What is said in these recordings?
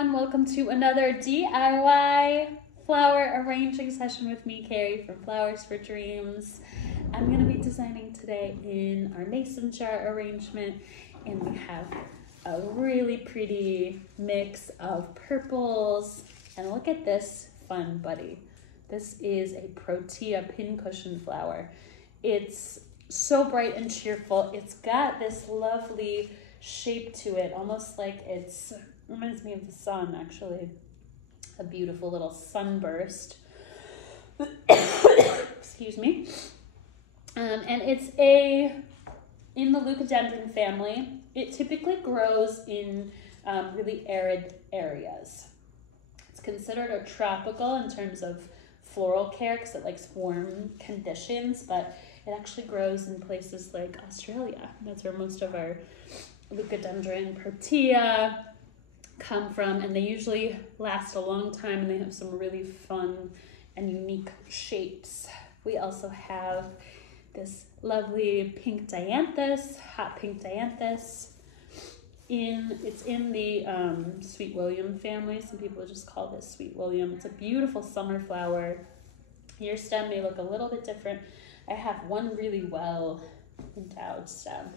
everyone, welcome to another DIY flower arranging session with me, Carrie from Flowers for Dreams. I'm going to be designing today in our mason jar arrangement, and we have a really pretty mix of purples. And look at this fun buddy. This is a Protea pincushion flower. It's so bright and cheerful. It's got this lovely shape to it, almost like reminds me of the sun, actually. A beautiful little sunburst. Excuse me. And it's in the leucadendron family. It typically grows in really arid areas. It's considered a tropical in terms of floral care because it likes warm conditions, but it actually grows in places like Australia. That's where most of our leucadendron Protea come from, and they usually last a long time, and they have some really fun and unique shapes. We also have this lovely pink Dianthus, hot pink Dianthus. It's in the Sweet William family. Some people just call this Sweet William. It's a beautiful summer flower. Your stem may look a little bit different. I have one really well endowed stem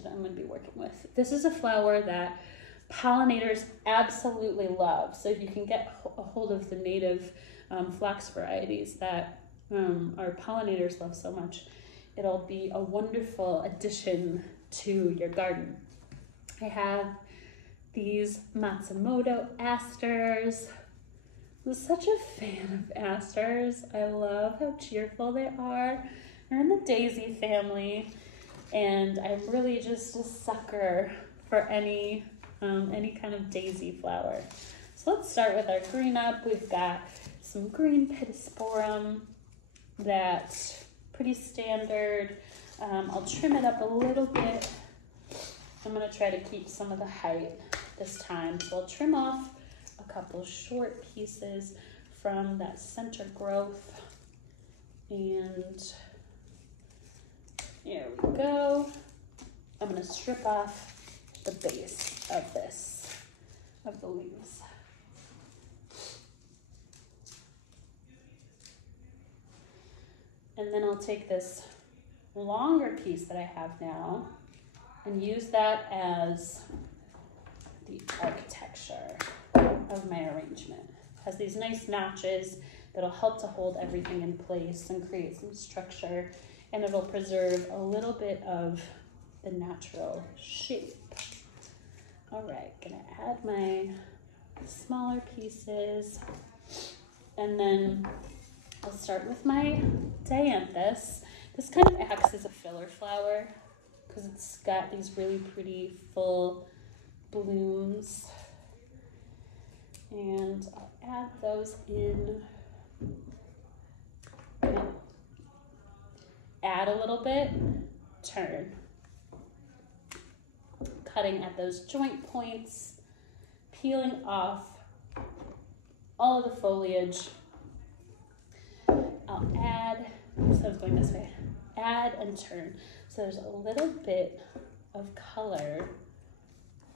that I'm going to be working with. This is a flower that pollinators absolutely love. So if you can get a hold of the native phlox varieties that our pollinators love so much, it'll be a wonderful addition to your garden. I have these Matsumoto Asters. I'm such a fan of Asters. I love how cheerful they are. They're in the daisy family, and I'm really just a sucker for any kind of daisy flower. So let's start with our green up. We've got some green Pittosporum that's pretty standard. I'll trim it up a little bit. I'm going to try to keep some of the height this time. So I'll trim off a couple short pieces from that center growth. And here we go. I'm going to strip off the base of the leaves. And then I'll take this longer piece that I have now and use that as the architecture of my arrangement. It has these nice notches that'll help to hold everything in place and create some structure, and it'll preserve a little bit of the natural shape. All right, gonna add my smaller pieces, and then I'll start with my Dianthus. This kind of acts as a filler flower because it's got these really pretty full blooms, and I'll add those in. Add a little bit, turn. Cutting at those joint points, peeling off all of the foliage. I'll add, so I was going this way, add and turn. So there's a little bit of color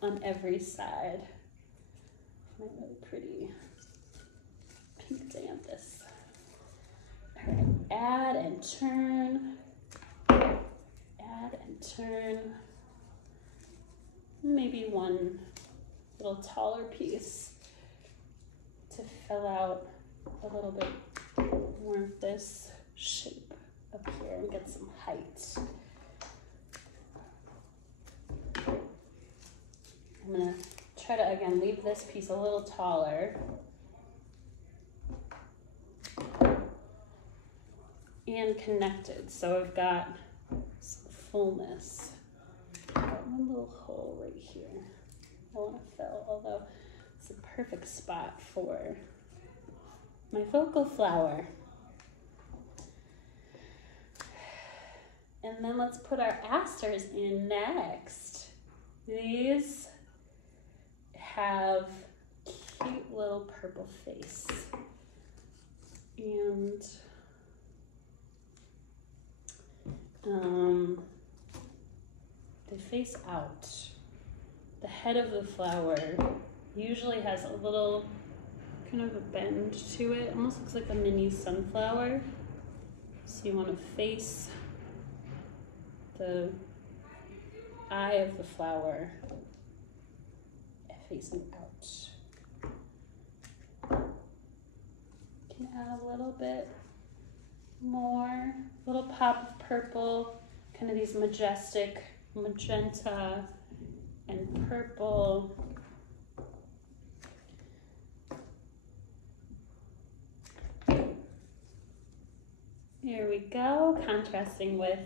on every side. My really pretty pink Dianthus. All right, add and turn, add and turn. Maybe one little taller piece to fill out a little bit more of this shape up here and get some height. I'm gonna try to, again, leave this piece a little taller. And connected, so I've got some fullness. Got one little hole right here I want to fill, although it's a perfect spot for my focal flower. And then let's put our asters in next. These have cute little purple face, and they face out. The head of the flower Usually has a little kind of a bend to it. Almost looks like a mini sunflower. So you want to face the eye of the flower facing out. Can add a little bit more, little pop of purple, kind of these majestic magenta and purple. Here we go, contrasting with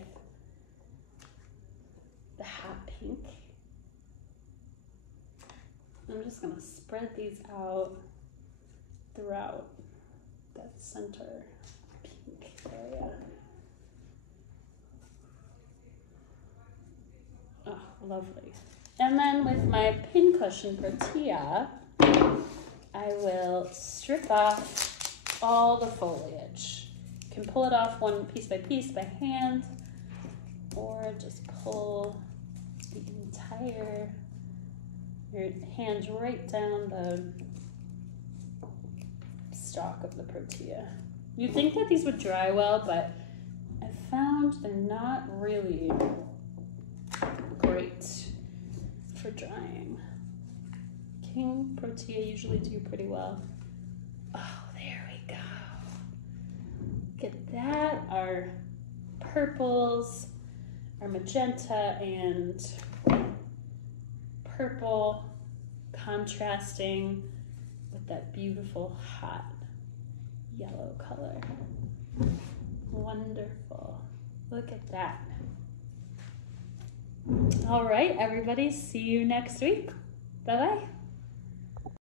the hot pink. I'm just gonna spread these out throughout that center pink area. Oh, lovely. And then with my Pincushion Protea, I will strip off all the foliage. You can pull it off one piece by hand, or just pull the entire, your hands right down the stalk of the Protea. You'd think that these would dry well, but I found they're not really great for drying. King Protea usually do pretty well. Oh, there we go. Look at that, our purples, our magenta and purple contrasting with that beautiful hot yellow color. Wonderful. Look at that. All right, everybody, see you next week. Bye-bye.